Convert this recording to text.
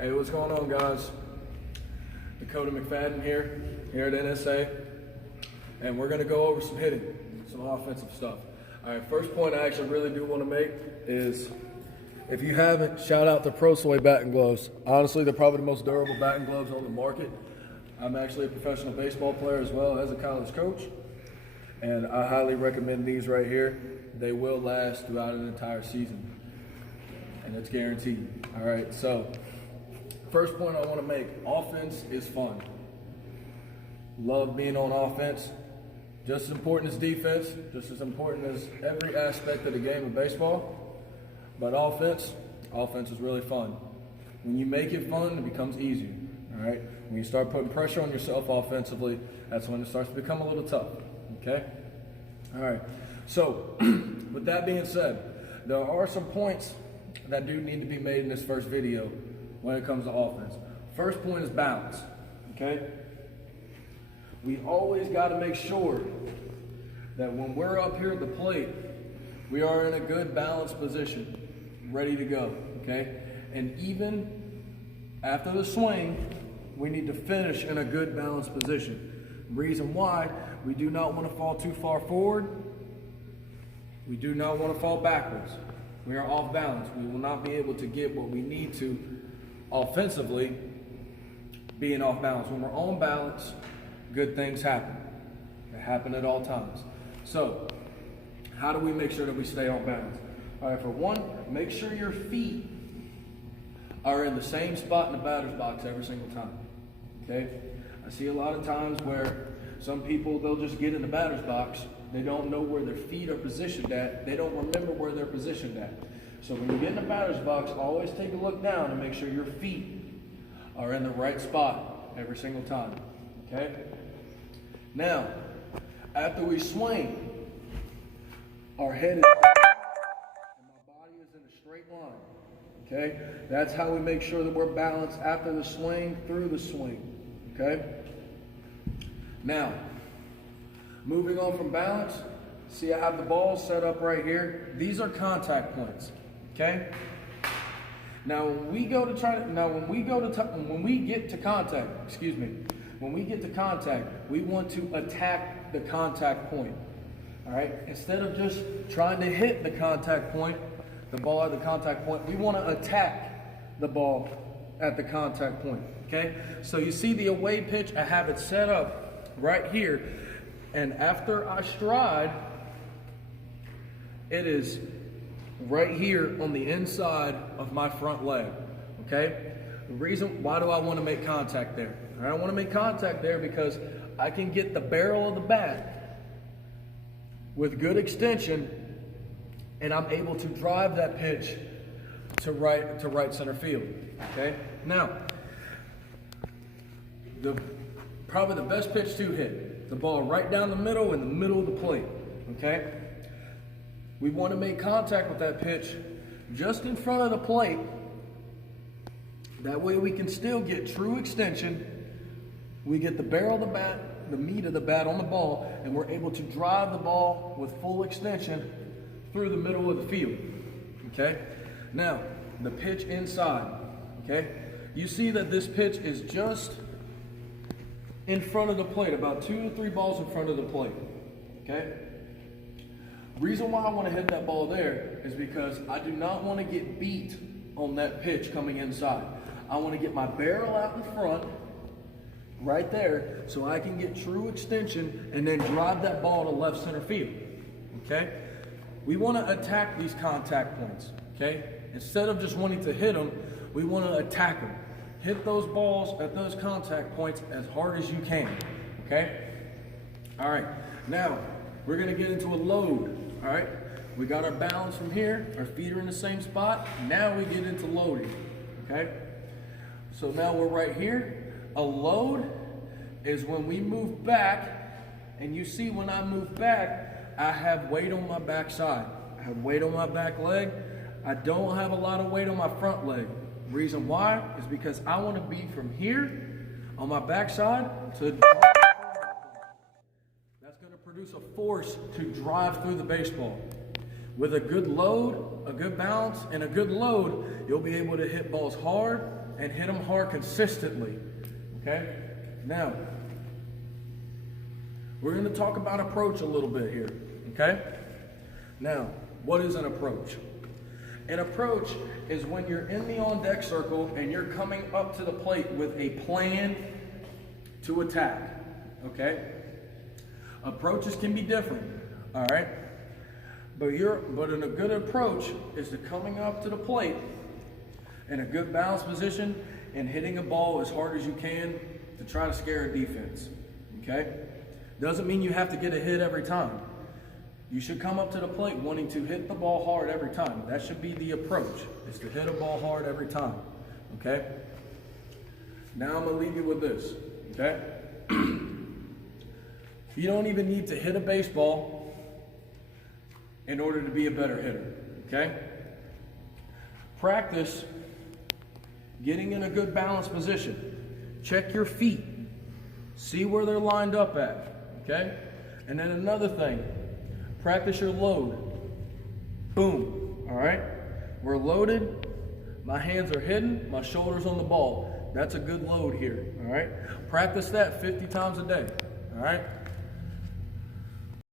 Hey, what's going on, guys? Dakota McFadden here at NSA, and we're going to go over some hitting, some offensive stuff. All right, first point I actually really do want to make is, if you haven't, shout out to ProSoy batting gloves. Honestly, they're probably the most durable batting gloves on the market. I'm actually a professional baseball player as well as a college coach, and I highly recommend these right here. They will last throughout an entire season, and it's guaranteed. All right, so first point I want to make, offense is fun. Love being on offense. Just as important as defense, just as important as every aspect of the game of baseball. But offense is really fun. When you make it fun, it becomes easier, all right? When you start putting pressure on yourself offensively, that's when it starts to become a little tough, okay? All right, so with that being said, there are some points that do need to be made in this first video when it comes to offense. First point is balance, okay? We always got to make sure that when we're up here at the plate, we are in a good balanced position, ready to go, okay? And even after the swing, we need to finish in a good balanced position. Reason why, we do not want to fall too far forward. We do not want to fall backwards. We are off balance. We will not be able to get what we need to offensively, being off balance. When we're on balance, good things happen. They happen at all times. So, how do we make sure that we stay on balance? All right, for one, make sure your feet are in the same spot in the batter's box every single time, okay? I see a lot of times where some people, they'll just get in the batter's box. They don't know where their feet are positioned at. They don't remember where they're positioned at. So when you get in the batter's box, always take a look down and make sure your feet are in the right spot every single time, okay? Now, after we swing, our head is up and my body is in a straight line, okay? That's how we make sure that we're balanced after the swing, through the swing, okay? Now, moving on from balance, see I have the ball set up right here. These are contact points, okay? Now when we get to contact, we want to attack the contact point. All right? Instead of just trying to hit the contact point, the ball at the contact point, we want to attack the ball at the contact point. Okay? So you see the away pitch, I have it set up right here. And after I stride, it is right here on the inside of my front leg, okay? The reason, why do I want to make contact there? I want to make contact there because I can get the barrel of the bat with good extension, and I'm able to drive that pitch to right center field, okay? Now, probably the best pitch to hit, the ball right down the middle, in the middle of the plate, okay? We want to make contact with that pitch just in front of the plate. That way we can still get true extension. We get the barrel of the bat, the meat of the bat on the ball, and we're able to drive the ball with full extension through the middle of the field, okay? Now, the pitch inside, okay? You see that this pitch is just in front of the plate, about 2 to 3 balls in front of the plate, okay? Reason why I want to hit that ball there is because I do not want to get beat on that pitch coming inside. I want to get my barrel out in front, right there, so I can get true extension and then drive that ball to left center field, okay? We want to attack these contact points, okay? Instead of just wanting to hit them, we want to attack them. Hit those balls at those contact points as hard as you can, okay? All right, now we're going to get into a load. All right, we got our balance from here, our feet are in the same spot. Now we get into loading, okay? So now we're right here. A load is when we move back, and you see when I move back, I have weight on my back side. I have weight on my back leg. I don't have a lot of weight on my front leg. Reason why is because I want to be from here on my back side to produce a force to drive through the baseball. With a good load, a good balance, and a good load, you'll be able to hit balls hard and hit them hard consistently. Okay? Now, we're going to talk about approach a little bit here. Okay? Now, what is an approach? An approach is when you're in the on-deck circle and you're coming up to the plate with a plan to attack. Okay? Approaches can be different. All right? But in a good approach is to coming up to the plate in a good balanced position and hitting a ball as hard as you can to try to scare a defense. Okay? Doesn't mean you have to get a hit every time. You should come up to the plate wanting to hit the ball hard every time. That should be the approach, is to hit a ball hard every time. Okay? Now I'm going to leave you with this. Okay? You don't even need to hit a baseball in order to be a better hitter. Okay? Practice getting in a good balanced position. Check your feet. See where they're lined up at. Okay? And then another thing, practice your load. Boom. All right? We're loaded. My hands are hidden. My shoulder's on the ball. That's a good load here. All right? Practice that 50 times a day. All right?